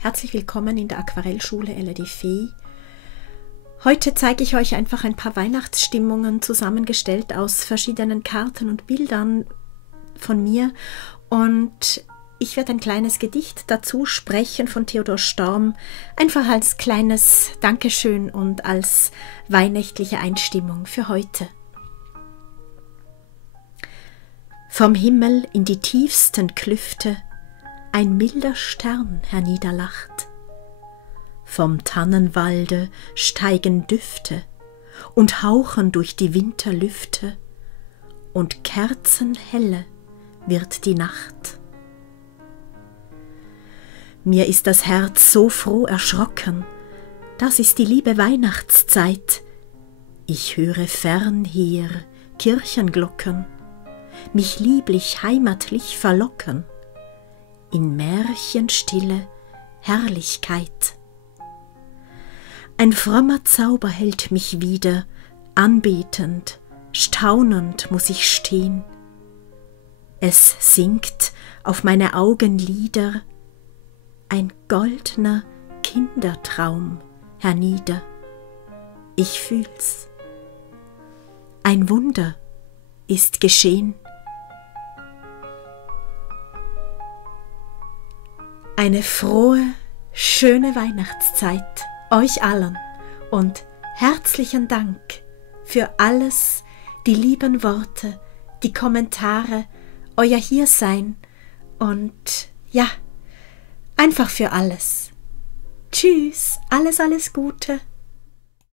Herzlich willkommen in der Aquarellschule LADFEE. Heute zeige ich euch einfach ein paar Weihnachtsstimmungen zusammengestellt aus verschiedenen Karten und Bildern von mir, und ich werde ein kleines Gedicht dazu sprechen von Theodor Storm, einfach als kleines Dankeschön und als weihnachtliche Einstimmung für heute. Vom Himmel in die tiefsten Klüfte ein milder Stern herniederlacht. Vom Tannenwalde steigen Düfte und hauchen durch die Winterlüfte, und kerzenhelle wird die Nacht. Mir ist das Herz so froh erschrocken, das ist die liebe Weihnachtszeit. Ich höre fern hier Kirchenglocken, mich lieblich heimatlich verlocken, in Märchenstille Herrlichkeit. Ein frommer Zauber hält mich wieder, anbetend, staunend muss ich stehen. Es sinkt auf meine Augenlider ein goldner Kindertraum hernieder. Ich fühl's. Ein Wunder ist geschehen. Eine frohe, schöne Weihnachtszeit euch allen und herzlichen Dank für alles, die lieben Worte, die Kommentare, euer Hiersein und ja, einfach für alles. Tschüss, alles Gute.